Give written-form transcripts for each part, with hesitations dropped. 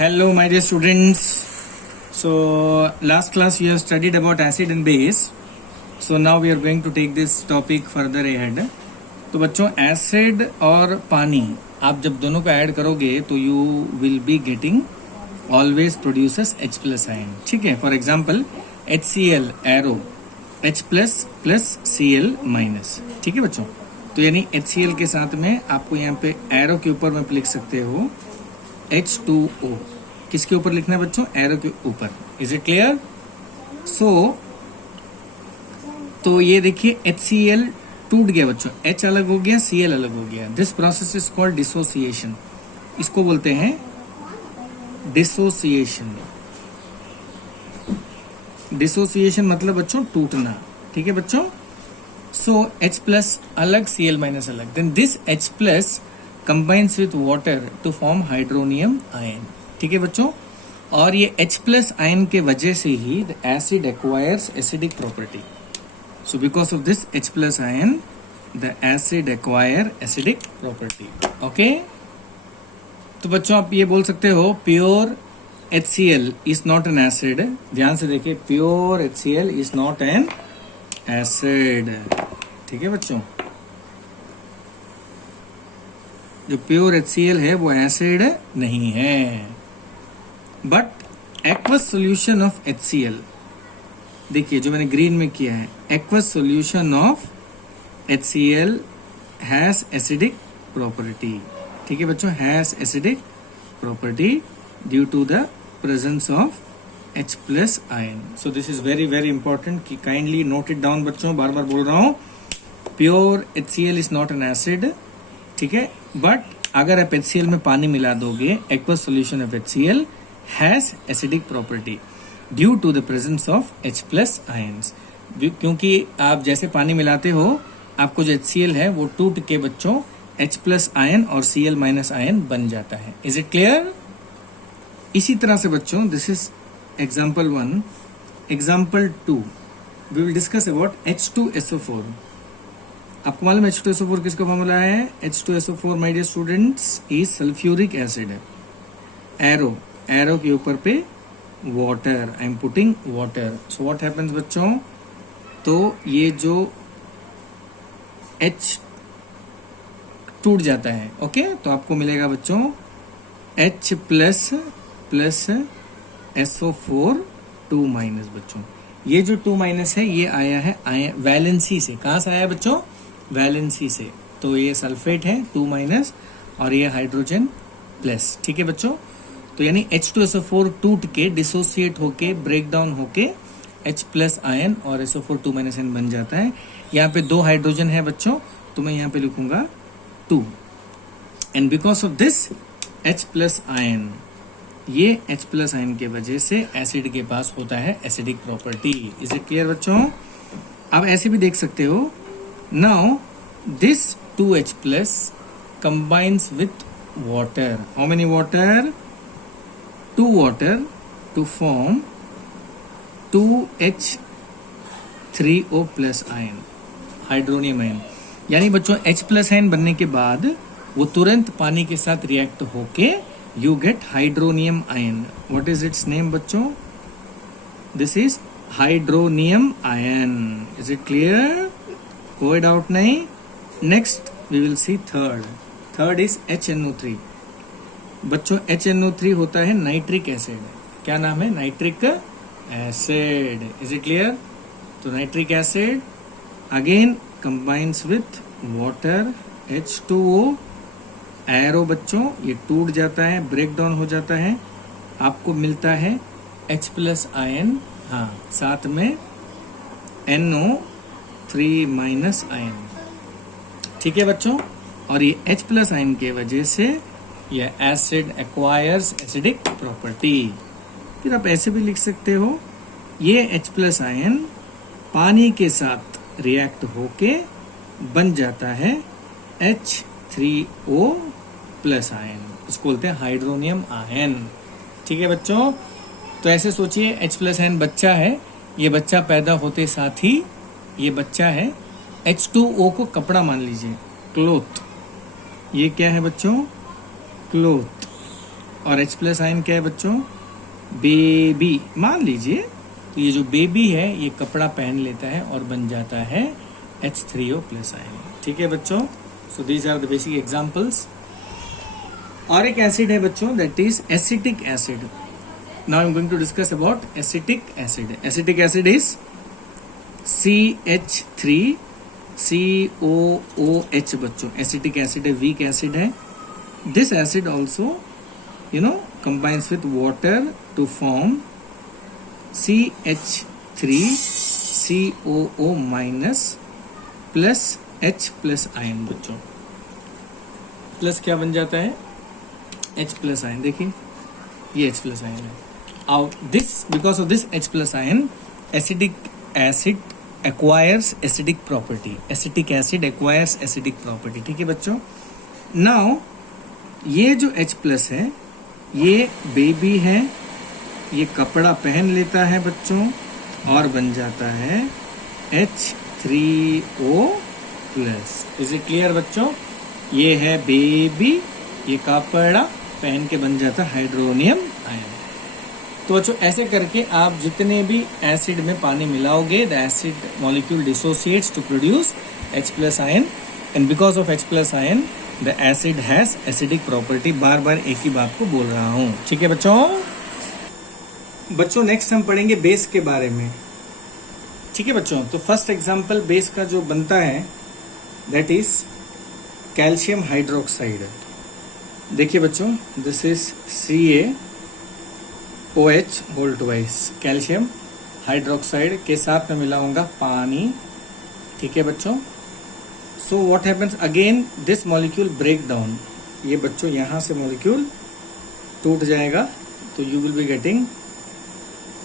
Hello, my dear students. So, last class you have studied about acid and base. So now we are going to take this topic further ahead. तो बच्चों acid और पानी आप जब दोनों को add करोगे तो you will be getting always produces H plus ion. ठीक है. For example HCl arrow H plus plus Cl minus. ठीक है बच्चों. तो यानी HCl के साथ में आपको यहाँ पे एरो के ऊपर में लिख सकते हो H2O. किसके ऊपर लिखना है बच्चों? एरो के ऊपर. Is it clear? सो तो ये देखिए HCl टूट गया बच्चों. H अलग हो गया, Cl अलग हो गया. This process is called dissociation. इसको बोलते हैं डिसोसिएशन. डिसोसिएशन मतलब बच्चों टूटना. ठीक है बच्चों. सो H प्लस अलग, Cl माइनस अलग. Then this H plus combines with water to form hydronium ion. ठीक है बच्चों. और ये H प्लस आयन के वजह से ही the acid acquires acidic property. So because of this H plus ion, the acid acquire acidic property. Okay? तो बच्चों आप ये बोल सकते हो pure HCl is not an acid. ध्यान से देखिए, pure HCl is not an acid. ठीक है बच्चों. जो pure HCl है वो acid नहीं है. But aqueous solution of HCl, देखिए जो मैंने ग्रीन में किया है, aqueous solution of HCl has acidic property. ठीक है बच्चों, has acidic property due to the presence of H plus ion. So this is very very important कि काइंडली नोट इट डाउन बच्चों. बार बार बोल रहा हूँ, pure HCl is not an acid. ठीक है. बट अगर आप HCl में पानी मिला दोगे, aqueous solution of HCl has acidic property due to the presence of H plus ions. क्योंकि आप जैसे पानी मिलाते हो, आपको जो HCl है वो टूट के बच्चों H प्लस आयन और Cl माइनस आयन बन जाता है. Is it clear? इसी तरह से बच्चों, this is example 1. Example 2 we will discuss about H2SO4. आपको मालूम है H2SO4 किसका फॉर्मूला है? H2SO4 my dear students is sulphuric acid. Arrow के ऊपर पे water, I am putting water. So what happens बच्चों? तो ये जो H टूट जाता है. ओके. तो आपको मिलेगा बच्चों H plus plus SO4 2 minus. बच्चों ये जो 2 माइनस है ये आया है वैलेंसी से. कहाँ से आया बच्चों? वैलेंसी से. तो ये सल्फेट है 2 माइनस और ये हाइड्रोजन प्लस. ठीक है बच्चों. तो यानी H2SO4 टूट के डिसोसिएट होके ब्रेक डाउन होके H प्लस आयन और SO4 2 माइनस आयन बन जाता है. यहाँ पे 2 हाइड्रोजन है बच्चों, तो मैं यहाँ पे लिखूंगा 2. And because of this H plus ion, ये H प्लस आयन के वजह से एसिड के पास होता है acidic property. Is it clear बच्चों? आप ऐसे भी देख सकते हो. Now this 2H plus combines with water. How many water? 2 water to form 2H3O plus ion, hydronium ion. यानी बच्चों H प्लस आयन बनने के बाद वो तुरंत पानी के साथ रिएक्ट होके you get hydronium ion. What is its name बच्चों? This is hydronium ion. Is it clear? कोई डाउट नहीं. Next we will see third is HNO3. बच्चों HNO3 होता है नाइट्रिक एसिड. क्या नाम है? Nitric acid. Is it clear? तो nitric acid again combines with water H2O. Arrow बच्चों ये टूट जाता है, ब्रेक डाउन हो जाता है, आपको मिलता है H प्लस आयन. हाँ, साथ में NO3 माइनस आयन. ठीक है बच्चों. और ये H प्लस आयन के वजह से यह एसिड एक्वायर्स एसिडिक प्रॉपर्टी. फिर आप ऐसे भी लिख सकते हो, ये H प्लस आयन पानी के साथ रिएक्ट होके बन जाता है H3O प्लस आयन. इसको बोलते हैं हाइड्रोनियम आयन. ठीक है बच्चों. तो ऐसे सोचिए, H प्लस आयन बच्चा है. ये बच्चा पैदा होते साथ ही ये बच्चा है. H2O को कपड़ा मान लीजिए, क्लोथ. ये क्या है बच्चों? क्लोथ. और H प्लस आयन क्या है बच्चों? बेबी। मान लीजिए तो ये जो बेबी है ये कपड़ा पहन लेता है और बन जाता है H3O प्लस आयन। ठीक है बच्चों, so these are the basic examples. और एक एसिड है बच्चों, that is acetic acid. Now I am going to discuss about acetic acid. Acetic acid is CH3COOH बच्चों। एसिटिक एसिड है, वीक एसिड है। This acid also combines with water to form CH3COO minus plus H plus ion बच्चों। Plus क्या बन जाता है? H plus ion. देखिए ये H प्लस आयन है। और this because of this H plus ion acidic acid acquires acidic property. Acetic acid acquires acidic property. ठीक है बच्चों। नाउ ये जो H प्लस है ये बेबी है, ये कपड़ा पहन लेता है बच्चों और बन जाता है H3O plus. Is it clear बच्चों? ये है बेबी, ये कपड़ा पहन के बन जाता है हाइड्रोनियम आयन। तो बच्चों ऐसे करके आप जितने भी एसिड में पानी मिलाओगे, the acid molecule dissociates to produce H plus ion, and because of H plus ion the acid has acidic property. बार बार एक ही बात को बोल रहा हूं। ठीक है बच्चों। बच्चों नेक्स्ट हम पढ़ेंगे बेस के बारे में। ठीक है बच्चों। तो फर्स्ट एग्जांपल बेस का जो बनता है दैट इज कैल्शियम हाइड्रोक्साइड। देखिए बच्चों, this is CaOH whole twice. Calcium hydroxide के साथ में मिलाऊंगा पानी। ठीक है बच्चों। So what happens again, this molecule break down. ये बच्चों यहां से मॉलिक्यूल टूट जाएगा तो you will be getting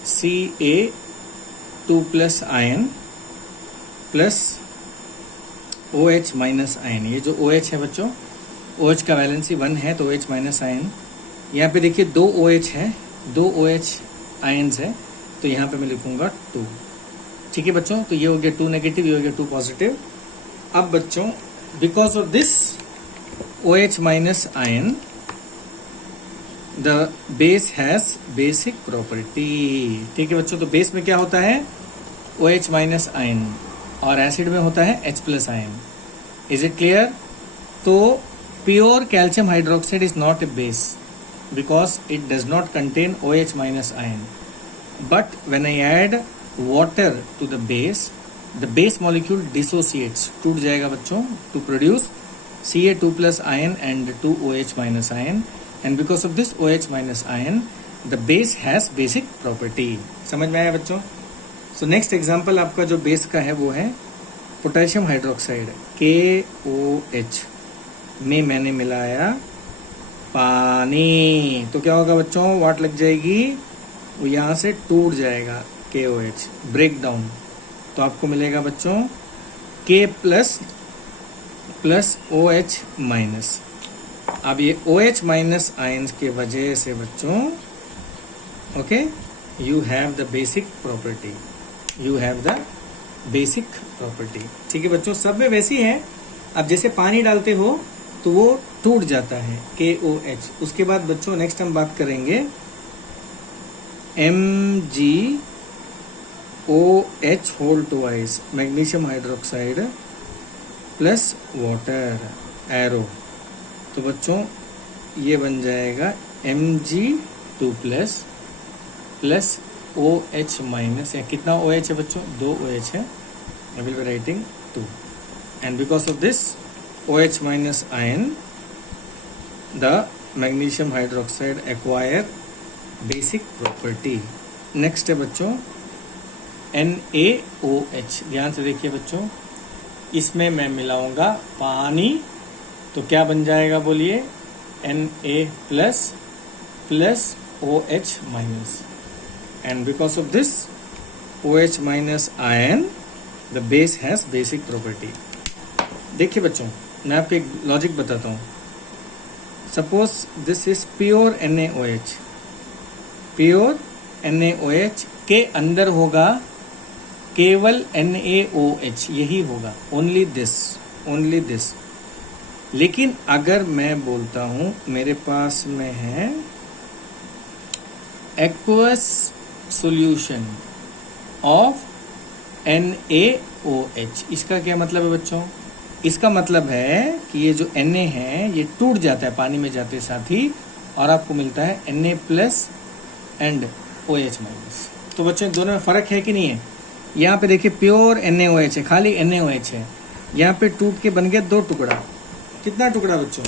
Ca2 plus ion plus OH minus ion. ये जो OH है बच्चों, OH का वैलेंसी 1 है तो OH माइनस आयन। यहाँ पे देखिए 2 OH है, 2 OH आयन्स है तो यहाँ पे मैं लिखूंगा 2। ठीक है बच्चों। तो ये हो गया 2 नेगेटिव, ये हो गया 2 पॉजिटिव। अब बच्चों because of this OH minus ion the base has basic property. ठीक है बच्चों। तो बेस में क्या होता है? OH माइनस आयन, और एसिड में होता है H plus ion. Is it clear? तो pure calcium hydroxide is not a base because it does not contain OH minus ion, but when I add water to the base molecule dissociates, टूट जाएगा बच्चों to produce Ca2 plus ion and 2 OH minus ion, and because of this OH minus ion the base has basic property। समझ में आया बच्चों? So next example आपका जो base का है वो है पोटेशियम हाइड्रोक्साइड KOH में मैंने मिलाया पानी। तो क्या होगा बच्चों? वाट लग जाएगी, वो यहाँ से टूट जाएगा KOH, ब्रेक डाउन। तो आपको मिलेगा बच्चों K प्लस OH माइनस। अब ये OH माइनस आयंस के वजह से बच्चों okay you have the basic property, you have the basic property. ठीक है बच्चों, सब में वैसी है। अब जैसे पानी डालते हो तो वो टूट जाता है KOH। उसके बाद बच्चों नेक्स्ट हम बात करेंगे MgOH whole twice, magnesium hydroxide plus water arrow. तो बच्चों ये बन जाएगा Mg2 प्लस OH माइनस, या कितना OH है बच्चों? 2 OH है। I will be writing 2, and because of this OH minus ion the magnesium hydroxide acquire basic property. Next है बच्चों NaOH। ध्यान से देखिए बच्चों, इसमें मैं मिलाऊंगा पानी तो क्या बन जाएगा बोलिए? Na plus OH minus, and because of this OH minus ion the base has basic property. देखिए बच्चों, मैं आपको एक लॉजिक बताता हूँ। Suppose this is pure NaOH, pure NaOH के अंदर होगा केवल NaOH, यही होगा, ओनली दिस। लेकिन अगर मैं बोलता हूं मेरे पास में है एक्वस सॉल्यूशन ऑफ NaOH। इसका क्या मतलब है बच्चों? इसका मतलब है कि ये जो Na है ये टूट जाता है पानी में जाते साथ ही, और आपको मिलता है Na plus and OH minus. तो बच्चों दोनों में फर्क है कि नहीं है? यहाँ पे देखिए प्योर NaOH है, खाली NaOH है, यहाँ पे टूट के बन गया दो टुकड़ा। कितना टुकड़ा बच्चों?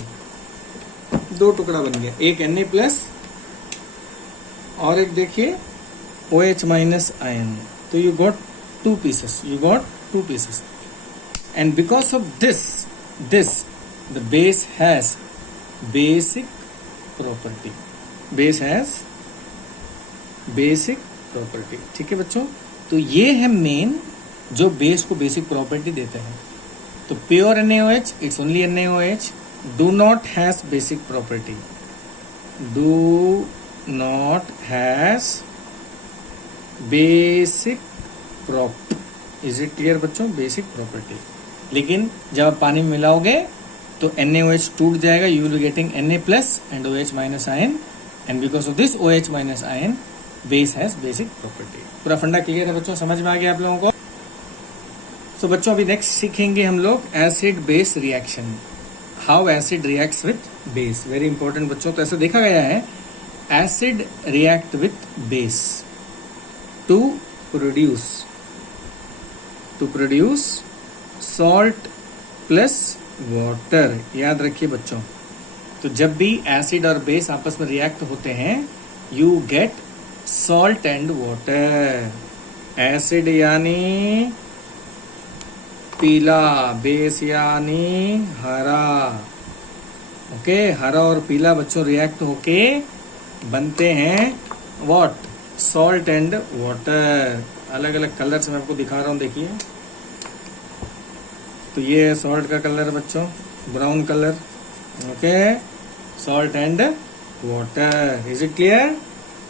दो टुकड़ा बन गया, एक Na प्लस और एक देखिए OH माइनस आयन। तो you got two pieces, and because of this the base has basic property, ठीक है बच्चों। तो ये है मेन जो बेस को बेसिक प्रॉपर्टी देते हैं। तो pure NaOH, it's only NaOH, do not has basic property, prop. Is it clear बच्चों? Basic property. लेकिन जब आप पानी में मिलाओगे तो NaOH टूट जाएगा, you will be getting Na plus and OH minus ion, and because of this OH minus ion base has basic property. पूरा फंडा क्लियर है बच्चों? समझ में आ गया आप लोगों को? सो बच्चों अभी नेक्स्ट सीखेंगे हम लोग acid base reaction, how acid reacts with base. Very important बच्चों। तो ऐसा देखा गया है acid react with base to produce salt plus water. याद रखिए बच्चों, तो जब भी एसिड और बेस आपस में रिएक्ट होते हैं you get salt and water. Acid यानी पीला, बेस यानी हरा। ओके, हरा और पीला बच्चों रिएक्ट होके बनते हैं व्हाट? Salt and water. अलग अलग कलर से मैं आपको दिखा रहा हूं, देखिए। तो ये है सॉल्ट का कलर बच्चों, brown colour. Okay, salt and water. Is it clear?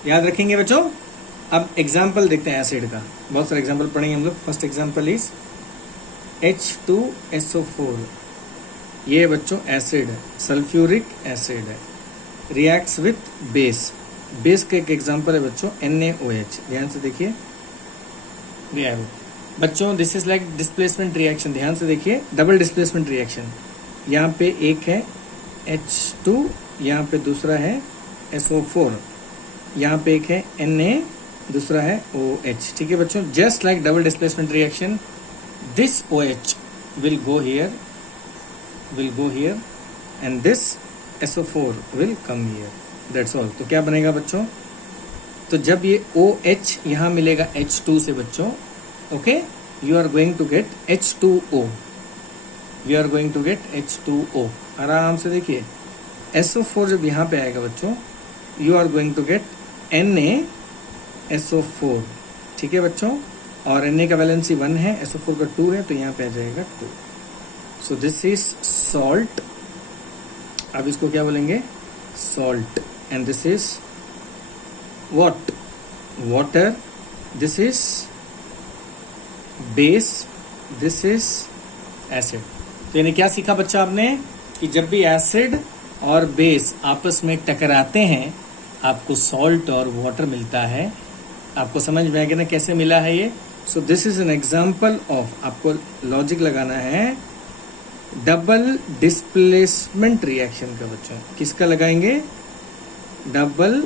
याद रखेंगे बच्चों। अब एग्जाम्पल देखते हैं एसिड का। बहुत सारे एग्जाम्पल पढ़ेंगे हम लोग। First example is H2SO4। ये बच्चों एसिड है, सल्फ्यूरिक एसिड है, रिएक्ट्स विथ बेस। बेस का एक एग्जाम्पल है बच्चों NaOH। ध्यान से देखिए बच्चों, this is like displacement reaction. ध्यान से देखिए, डबल डिस्प्लेसमेंट रिएक्शन। यहाँ पे एक है H2, यहाँ पे दूसरा है SO4, यहाँ पे एक है Na, दूसरा है OH। ठीक है बच्चों, just like double displacement reaction, this OH will go here and this SO4 will come here. That's all. तो क्या बनेगा बच्चों? तो जब ये OH यहाँ मिलेगा H2 से बच्चों, okay, you are going to get H2O. You are going to get H2O. आराम से देखिए, SO4 जब यहाँ पे आएगा बच्चों, you are going to get NaSO4। ठीक है बच्चों, और Na का वैलेंसी 1 है, SO4 का 2 है, तो यहाँ पे आ जाएगा 2। सो दिस इज सॉल्ट। अब इसको क्या बोलेंगे? Salt. And this is what? Water. This is base, this is acid. तो यानी क्या सीखा बच्चा आपने? कि जब भी एसिड और बेस आपस में टकराते हैं आपको सॉल्ट और वाटर मिलता है। आपको समझ में आ गया ना कैसे मिला है ये? सो this is an example of, आपको लॉजिक लगाना है डबल डिस्प्लेसमेंट रिएक्शन का बच्चों। किसका लगाएंगे? Double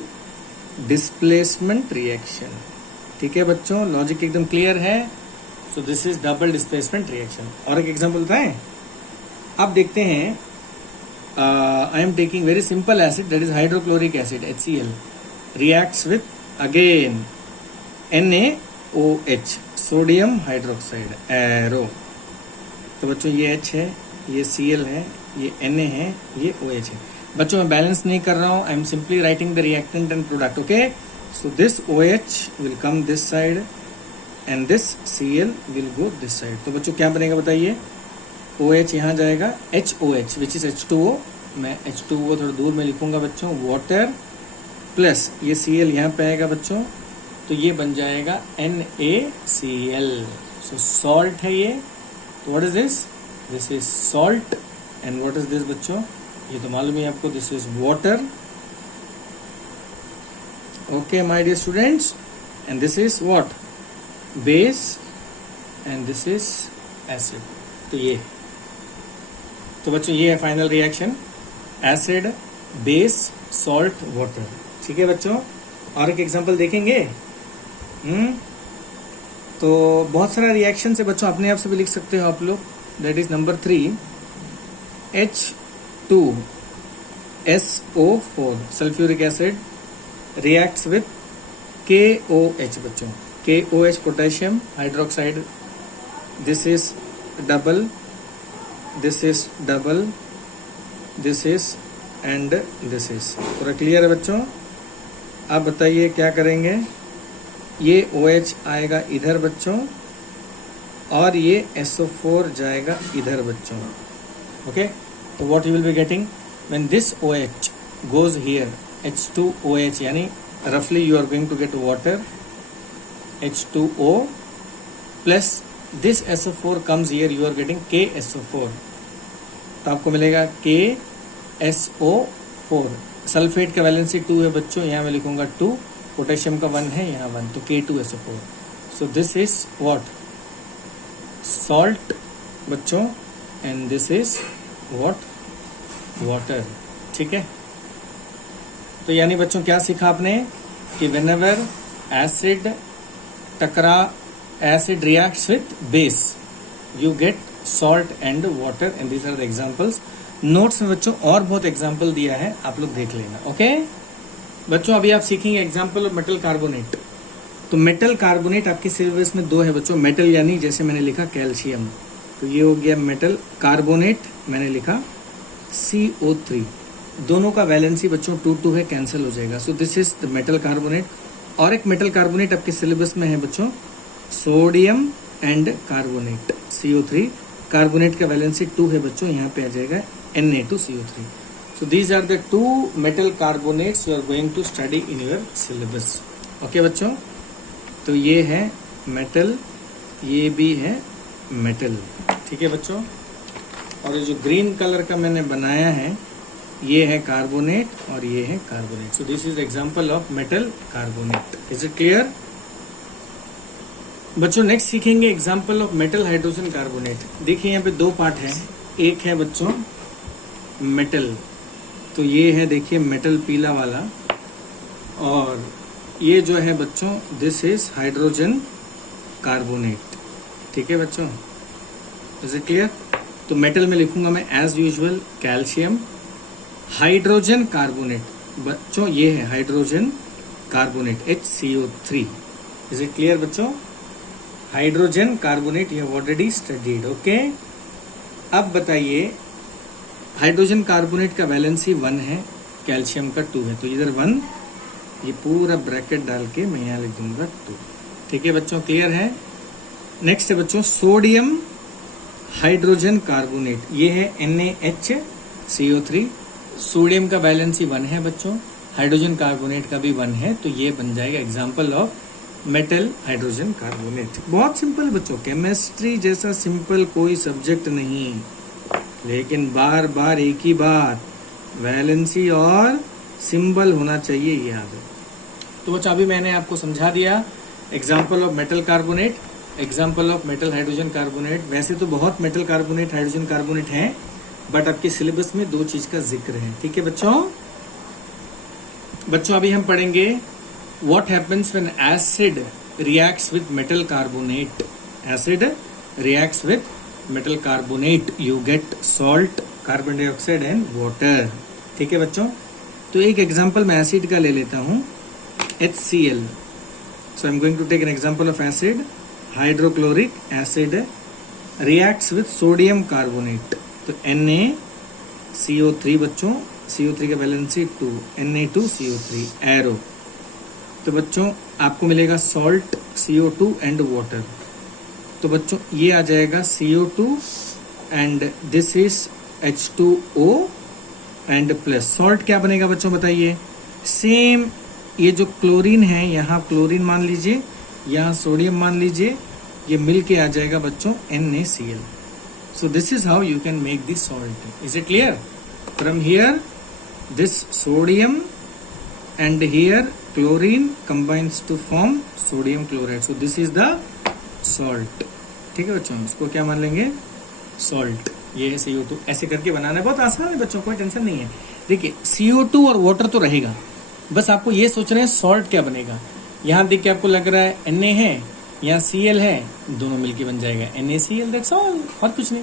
displacement reaction. ठीक है बच्चों, लॉजिक एकदम क्लियर है। सो this is double displacement reaction. और एक एग्जांपल बताएं। अब देखते हैं, I am taking very simple acid, that is hydrochloric acid HCl, reacts with again NaOH, sodium hydroxide, arrow. तो बच्चों ये H है, ये Cl है, ये Na है, ये OH है। बच्चों मैं बैलेंस नहीं कर रहा हूं, I am simply writing the reactant and product. Okay, so this OH will come this side and this Cl will go this side. तो बच्चों क्या बनेगा बताइए? OH यहाँ जाएगा, HOH विच इज H2O। मैं H2O थोड़ा दूर में लिखूंगा बच्चों, वाटर प्लस ये Cl यहाँ पे आएगा बच्चों, तो ये बन जाएगा NaCl। सो सॉल्ट है ये। तो what is this? This is salt. And what is this बच्चों? ये तो मालूम है आपको, this is water. Okay, my dear students, and this is what? Base and this is acid. तो बच्चों ये है final reaction, acid, base, salt, water. ठीक है बच्चों, और एक एग्जांपल देखेंगे. तो बहुत सारा रिएक्शन है बच्चों, अपने आप से भी लिख सकते हो आप लोग. That is number 3, H2SO4 sulphuric acid reacts with KOH बच्चों. KOH potassium hydroxide. This is double, this is double, this is and this is. पूरा क्लियर है बच्चों? आप बताइए क्या करेंगे. ये OH आएगा इधर बच्चों और ये SO4 जाएगा इधर बच्चों. ओके, तो what you will be getting when this OH goes here, H2OH, यानी roughly you are going to get water, H2O, plus this SO4 comes here, you are getting KSO4. तो आपको मिलेगा KSO4. सल्फेट का valency 2 है बच्चों, यहाँ मैं लिखूंगा 2, पोटेशियम का 1 है, यहाँ 1, तो K2SO4. So this is what? Salt बच्चों, and this is what? Water. ठीक है, तो यानी बच्चों क्या सीखा आपने कि whenever acid reacts with base, you get salt and water, and this are the examples. Notes में बच्चों और बहुत एग्जांपल दिया है, आप लोग देख लेना. ओके बच्चों, अभी आप सीखेंगे एग्जांपल ऑफ मेटल कार्बोनेट. तो मेटल कार्बोनेट आपके सिलेबस में 2 है बच्चों. मेटल यानी जैसे मैंने लिखा कैल्शियम, तो ये हो गया मेटल. कार्बोनेट मैंने लिखा CO3. दोनों का वैलेंसी बच्चों 2 है, कैंसिल हो जाएगा. So this is the metal carbonate. और एक मेटल कार्बोनेट आपके सिलेबस में है बच्चों, sodium and carbonate, CO3. Carbonate का वैलेंसी 2 है बच्चों, यहाँ पे आ जाएगा Na2CO3. So these are the 2 metal carbonates you are going to study in your syllabus. Okay बच्चों, तो ये है मेटल, ये भी है मेटल. ठीक है बच्चों, और ये जो ग्रीन कलर का मैंने बनाया है ये है कार्बोनेट और ये है carbonate. So this is example of metal carbonate. Is it clear बच्चों? नेक्स्ट सीखेंगे example of metal hydrogen carbonate. देखिए यहाँ पे 2 पार्ट है. एक है बच्चों मेटल, तो ये है देखिए मेटल पीला वाला, और ये जो है बच्चों दिस इज हाइड्रोजन कार्बोनेट. ठीक है बच्चों, इज इट क्लियर? तो मेटल में लिखूंगा मैं as usual calcium. Hydrogen carbonate बच्चों ये है hydrogen carbonate HCO3. Is it clear बच्चों? Hydrogen carbonate you have already studied. Okay, अब बताइए हाइड्रोजन कार्बोनेट का वैलेंसी 1 है, कैल्शियम का 2 है, तो इधर 1, ये पूरा ब्रैकेट डाल के मैं यहाँ लिख दूंगा 2. ठीक है बच्चों, क्लियर है? नेक्स्ट है बच्चों सोडियम हाइड्रोजन कार्बोनेट, ये है NaHCO3. सोडियम का वैलेंसी 1 है बच्चों, हाइड्रोजन कार्बोनेट का भी 1 है, तो ये बन जाएगा example of metal hydrogen carbonate. बहुत सिंपल बच्चों, केमिस्ट्री जैसा सिंपल कोई सब्जेक्ट नहीं, लेकिन बार बार एक ही बात, वैलेंसी और सिंबल होना चाहिए, याद है. तो बच्चों अभी मैंने आपको समझा दिया example of metal carbonate, example of metal hydrogen carbonate. वैसे तो बहुत मेटल कार्बोनेट हाइड्रोजन कार्बोनेट हैं, बट आपके सिलेबस में 2 चीज का जिक्र है. ठीक है बच्चों? अभी हम पढ़ेंगे what happens when acid reacts with metal carbonate. Acid reacts with metal carbonate, you get salt, carbon dioxide and water. ठीक है बच्चों? तो एक एग्जांपल मैं एसिड का ले लेता हूं, HCl. So I am going to take an example of acid. Hydrochloric acid reacts with sodium carbonate, तो NaCO3 बच्चों, CO3 का वैलेंसी 2, Na2CO3 एरो. तो बच्चों आपको मिलेगा सॉल्ट, CO2 एंड वाटर. तो बच्चों ये आ जाएगा CO2 and this is H2O and plus. Salt क्या बनेगा बच्चों बताइए? सेम, ये जो क्लोरीन है यहाँ क्लोरीन मान लीजिए, यहाँ सोडियम मान लीजिए, ये मिल के आ जाएगा बच्चों NaCl. So this is how you can make the salt. Is it clear? From here this sodium and here chlorine combines to form sodium chloride. So this is the salt. ठीक है बच्चों, इसको क्या मान लेंगे? सॉल्ट. ये है CO2. ऐसे करके बनाना है, बहुत आसान है बच्चों, कोई टेंशन नहीं है. देखिए CO2 और वाटर तो रहेगा, बस आपको ये सोच रहे हैं सॉल्ट क्या बनेगा. यहाँ देख के आपको लग रहा है Na है, यहाँ Cl है, दोनों मिलके बन जाएगा NaCl. दैट्स ऑल, और कुछ नहीं.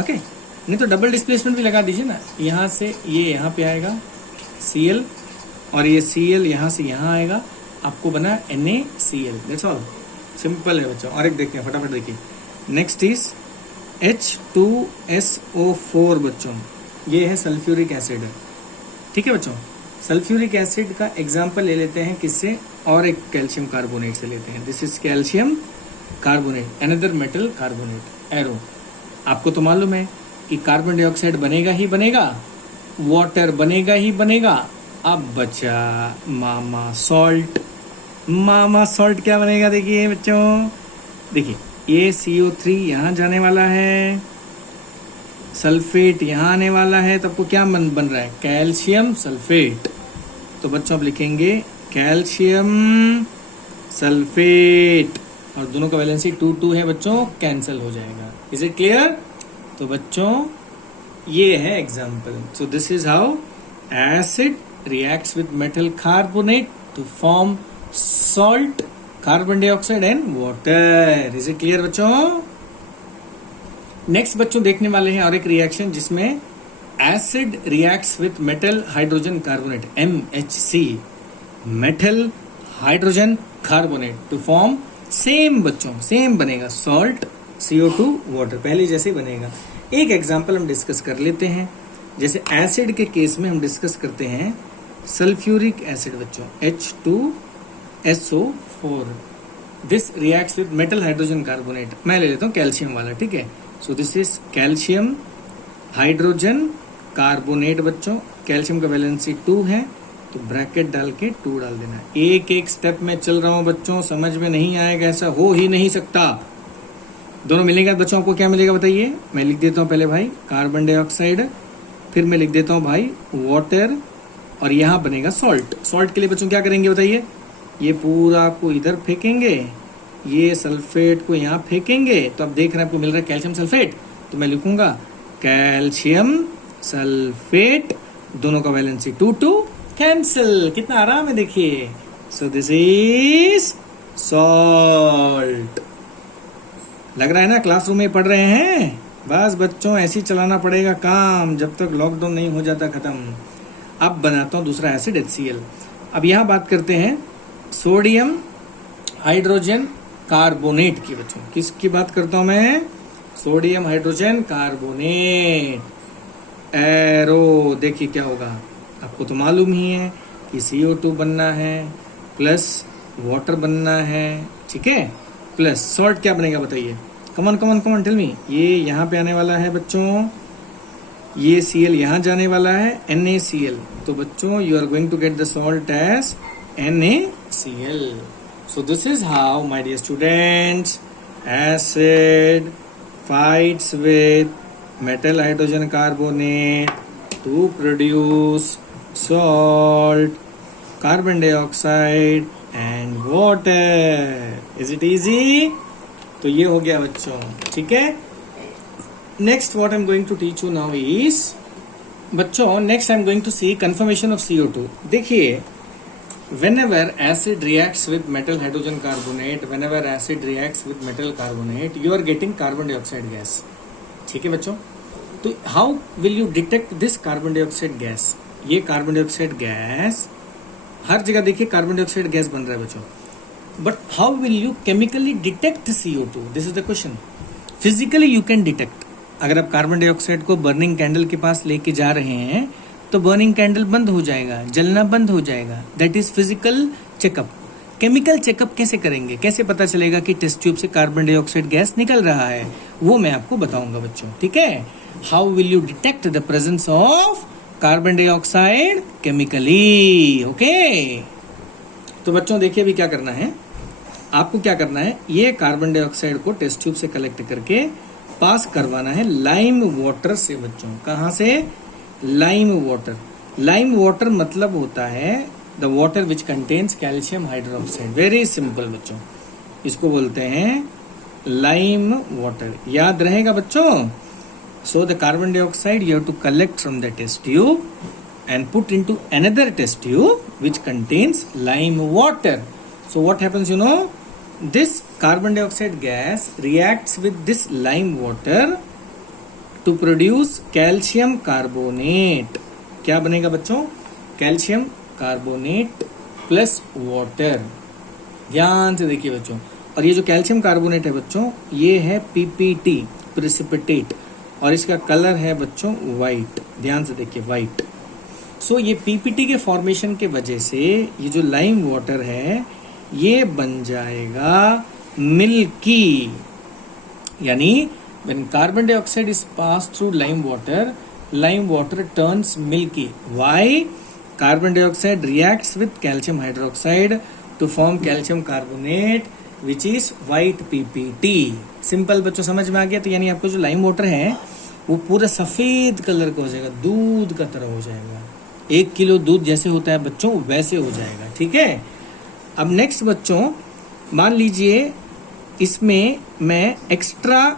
ओके, नहीं तो डबल डिस्प्लेसमेंट भी लगा दीजिए ना. यहाँ से ये यहाँ पे आएगा Cl, और ये Cl यहाँ से यहाँ आएगा, आपको बना NaCl. दैट्स ऑल, सिंपल है बच्चों. और एक देखते हैं, फटाफट देखिए. नेक्स्ट इज H2SO4 बच्चों, ये है सल्फ्यूरिक एसिड. ठीक है बच्चों, सल्फ्यूरिक एसिड का एग्जाम्पल ले लेते हैं किससे, और एक कैल्शियम कार्बोनेट से लेते हैं. This is calcium carbonate, another metal carbonate, arrow. आपको तो मालूम है कि कार्बन डाइऑक्साइड बनेगा ही बनेगा, वाटर बनेगा ही बनेगा. अब बचा मामा सॉल्ट. मामा सॉल्ट क्या बनेगा? देखिए बच्चों, देखिए ये CO3 यहाँ जाने वाला है, सल्फेट यहाँ आने वाला है, तो आपको क्या बन रहा है? Calcium sulphate. तो बच्चों आप लिखेंगे कैल्शियम सल्फेट, और दोनों का वैलेंसी 2 है बच्चों, कैंसिल हो जाएगा. Is it clear? तो बच्चों ये है example. So this is how acid reacts with metal carbonate to form salt, carbon dioxide and water. Is it clear बच्चों? नेक्स्ट बच्चों देखने वाले हैं और एक रिएक्शन जिसमें acid reacts with metal hydrogen carbonate, MHC, metal hydrogen carbonate to form same बच्चों, same बनेगा सॉल्ट, CO2, वाटर, पहले जैसे बनेगा. एक एग्जांपल हम डिस्कस कर लेते हैं. जैसे एसिड के केस में हम डिस्कस करते हैं सल्फ्यूरिक एसिड बच्चों, H2SO4. This reacts with metal hydrogen carbonate. मैं ले लेता हूँ कैल्शियम वाला, ठीक है. सो this is calcium hydrogen carbonate बच्चों. कैल्शियम का वैलेंसी 2 है, तो ब्रैकेट डाल के 2 डाल देना. एक एक स्टेप में चल रहा हूँ बच्चों, समझ में नहीं आएगा, ऐसा हो ही नहीं सकता. दोनों मिलेगा बच्चों, आपको क्या मिलेगा बताइए. मैं लिख देता हूँ पहले भाई कार्बन डाइऑक्साइड, फिर मैं लिख देता हूँ भाई वाटर, और यहाँ बनेगा सॉल्ट. सॉल्ट के लिए बच्चों क्या करेंगे बताइए. ये पूरा आपको इधर फेंकेंगे, ये सल्फेट को यहाँ फेंकेंगे, तो आप देख रहे हैं आपको मिल रहा है कैल्शियम सल्फेट. तो मैं लिखूंगा कैल्शियम सल्फेट, दोनों का वैलेंसी 2 कैंसिल. कितना आराम है देखिए. सो दिस इज सॉल्ट. लग रहा है ना क्लासरूम में पढ़ रहे हैं. बस बच्चों ऐसे ही चलाना पड़ेगा काम जब तक लॉकडाउन नहीं हो जाता खत्म. अब बनाता हूँ दूसरा एसिड HCl. अब यहाँ बात करते हैं सोडियम हाइड्रोजन कार्बोनेट की बच्चों. किसकी बात करता हूं मैं? Sodium hydrogen carbonate, arrow. देखिए क्या होगा, आपको तो मालूम ही है कि CO2 बनना है प्लस वाटर बनना है, ठीक है, प्लस सॉल्ट क्या बनेगा बताइए. कमन कमन कमन टेल मी. ये यहाँ पे आने वाला है बच्चों, ये Cl यहाँ जाने वाला है, NaCl. तो बच्चों you are going to get the salt as NaCl. So this is how, my dear students, acid fights with metal hydrogen carbonate to produce salt, carbon dioxide and water. Is it easy? तो ये हो गया बच्चों, ठीक है. Next what I'm going to teach you now is, बच्चों next I'm going to see conformation of CO2. देखिए, whenever acid reacts with metal hydrogen carbonate, whenever acid reacts with metal carbonate, you are getting carbon dioxide gas. ठीक है बच्चों. तो how will you detect this carbon dioxide gas? ये carbon dioxide gas हर जगह देखिए carbon dioxide gas बन रहा है बच्चों. But how will you chemically detect CO2? This is the question. Physically you can detect. अगर आप कार्बन डाइऑक्साइड को बर्निंग कैंडल के पास लेके जा रहे हैं तो बर्निंग कैंडल बंद हो जाएगा, जलना बंद हो जाएगा. That is physical checkup. Chemical checkup कैसे करेंगे, कैसे पता चलेगा कि टेस्ट ट्यूब से कार्बन डाइऑक्साइड गैस निकल रहा है, वो मैं आपको बताऊंगा बच्चों, ठीक है. How will you detect the presence of carbon dioxide chemically. Okay, तो बच्चों देखिए अभी क्या करना है. आपको क्या करना है, ये कार्बन डाइऑक्साइड को टेस्ट ट्यूब से कलेक्ट करके पास करवाना है लाइम वाटर से बच्चों. कहाँ से? Lime water. लाइम वाटर मतलब होता है the water which contains calcium hydroxide. Very simple बच्चों, इसको बोलते हैं लाइम वाटर। याद रहेगा बच्चों। So the carbon dioxide you have to collect from the test tube and put into another test tube which contains lime water. So what happens, you know, this carbon dioxide gas reacts with this lime water to produce calcium carbonate. क्या बनेगा बच्चों? Calcium carbonate plus water. ध्यान से देखिए बच्चों, और ये जो कैल्शियम कार्बोनेट है बच्चों, ये है पीपीटी, प्रेसिपिटेट, और इसका कलर है बच्चों वाइट। ध्यान से देखिए, वाइट। सो ये पीपीटी के फॉर्मेशन के वजह से ये जो लाइम वाटर है ये बन जाएगा मिल्की। यानी when carbon dioxide is pass through lime water turns milky. Why? Carbon dioxide reacts with calcium hydroxide to form calcium carbonate which is white PPT. Simple बच्चों, समझ में आ गया? तो यानी आपको जो लाइम वाटर है वो पूरा सफेद कलर का हो जाएगा, दूध का तरह हो जाएगा। 1 किलो दूध जैसे होता है बच्चों वैसे हो जाएगा। ठीक है। अब नेक्स्ट बच्चों, मान लीजिए इसमें मैं एक्स्ट्रा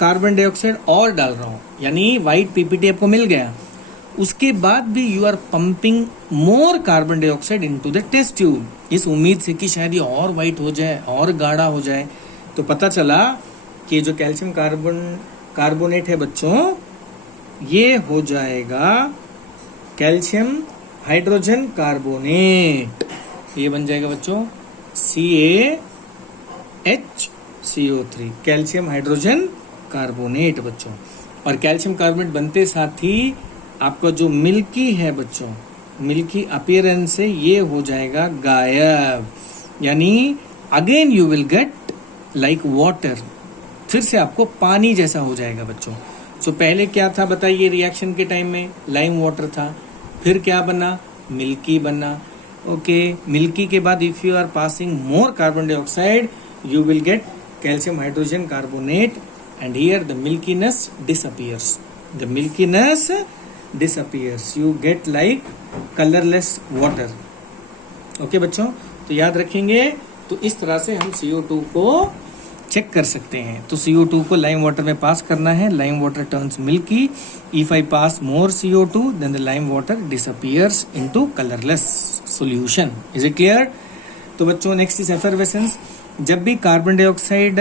कार्बन डाइऑक्साइड और डाल रहा हूं, यानी व्हाइट पीपीटी आपको मिल गया, उसके बाद भी you are pumping more carbon dioxide into the test tube, इस उम्मीद से कि शायद ये और व्हाइट हो जाए, और गाढ़ा हो जाए। तो पता चला कि जो कैल्शियम कार्बोनेट है बच्चों, ये हो जाएगा कैल्शियम हाइड्रोजन कार्बोनेट। ये बन जाएगा बच्चों CaHCO3, कैल्शियम हाइड्रोजन कार्बोनेट बच्चों। और कैल्शियम कार्बोनेट बनते साथ ही आपका जो मिल्की है बच्चों, मिल्की अपीयरेंस से ये हो जाएगा गायब। यानी again you will get like water, फिर से आपको पानी जैसा हो जाएगा बच्चों। सो पहले क्या था बताइए? रिएक्शन के टाइम में लाइम वाटर था, फिर क्या बना? मिल्की बना। ओके, मिल्की के बाद if you are passing more carbon dioxide you will get calcium hydrogen carbonate and here the milkiness disappears. The milkiness disappears, you get like colourless water. Okay बच्चों, तो याद रखेंगे। तो इस तरह से हम CO2 को चेक कर सकते हैं। तो CO2 को लाइम वाटर में पास करना है, lime water turns milky. If I pass more CO2 then the lime water disappears into colourless solution. Is it clear? तो बच्चों नेक्स्ट इज एफरवेसेंस। जब भी कार्बन डाइऑक्साइड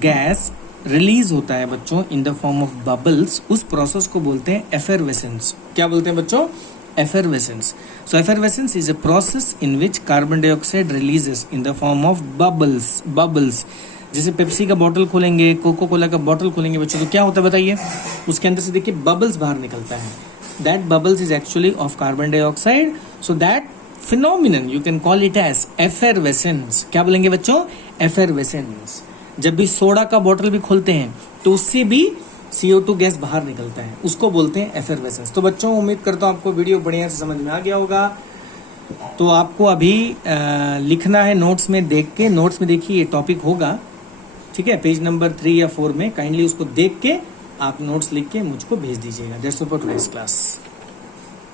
गैस रिलीज होता है बच्चों in the form of bubbles, उस process को बोलते हैं एफरवेसेंस। क्या बोलते हैं बच्चों? effervescence. So effervescence is a process in which carbon dioxide releases in the form of bubbles. जैसे पेप्सी का बॉटल खोलेंगे, कोको कोला का बॉटल खोलेंगे बच्चों, तो क्या होता है बताइए? उसके अंदर से देखिए बबल्स बाहर निकलता है। That bubbles is actually of carbon dioxide. So that phenomenon you can call it as effervescence. क्या बोलेंगे बच्चों? effervescence. जब भी सोडा का बॉटल भी खोलते हैं तो उससे भी CO2 गैस बाहर निकलता है, उसको बोलते हैं एफरवेसेंस। तो बच्चों उम्मीद करता हूँ आपको वीडियो बढ़िया से समझ में आ गया होगा। तो आपको अभी लिखना है नोट्स में देख के। नोट्स में देखिए ये टॉपिक होगा, ठीक है, पेज नंबर 3 या 4 में। काइंडली उसको देख के आप नोट्स लिख के मुझको भेज दीजिएगा। That's all for today's class.